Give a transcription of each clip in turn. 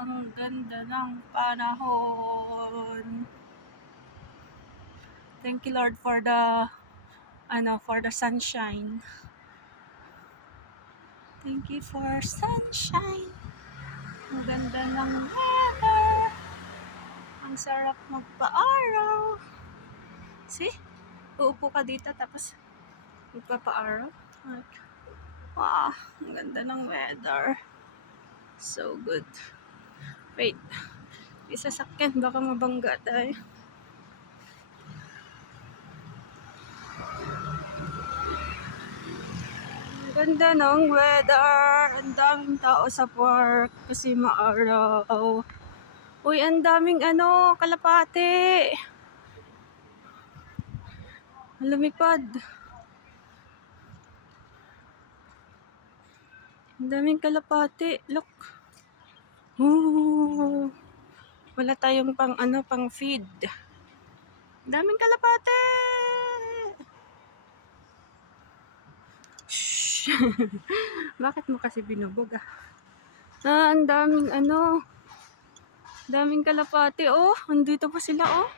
Ang ganda ng panahon. Thank you Lord for the sunshine. Thank you for sunshine. Ang ganda ng weather. Ang sarap magpa-araw. See? Uupo ka dito tapos magpapa-araw. Wow, ang ganda ng weather. So good. Wait. Isasakyan, baka mabangga tayo. Ang ganda ng weather. Ang daming tao sa park kasi maaraw. Uy, ang daming kalapate. Lumipad. Ang daming kalapate. Look. Ooh. Wala tayong pang feed. Ang daming kalapate. Shh. Bakit mo kasi binubog ang daming kalapate. Oh, andito pa sila oh.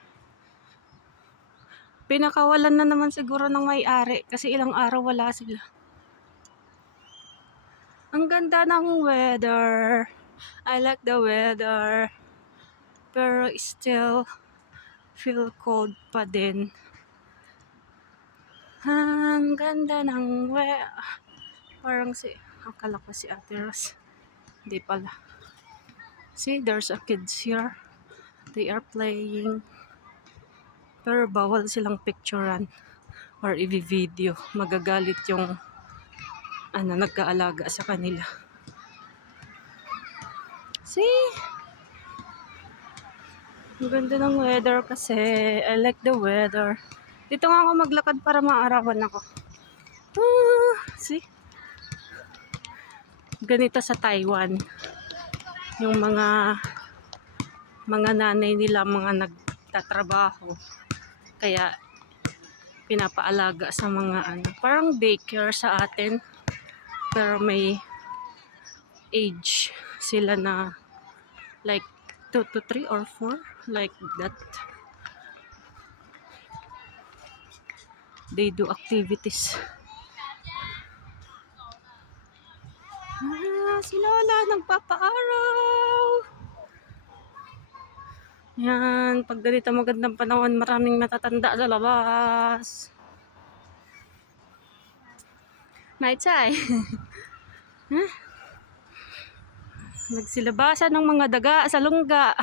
Pinakawalan na naman siguro ng may-ari kasi ilang araw wala sila. Ang ganda ng weather. I like the weather. Pero still feel cold pa din. Ang ganda ng weather. Parang akala ko si Ate Ros. Hindi pala. See, there's a kids here. They are playing. Pero bawal silang picturean or i-video. Magagalit yung nagkaalaga sa kanila. See? Ang ganda ng weather kasi. I like the weather. Dito nga ako maglakad para maarawan ako. See? Ganito sa Taiwan. Yung mga nanay nila, mga nagtatrabaho. Kaya pinapaalaga sa mga parang daycare sa atin. Pero may age sila na like 2 to 3 or 4 like that. They do activities. Si Lola nagpapaaraw. Yan, pag ganito magandang panahon, maraming matatanda sa labas. Mai Chai. Nagsilabasan ng mga daga sa lungga.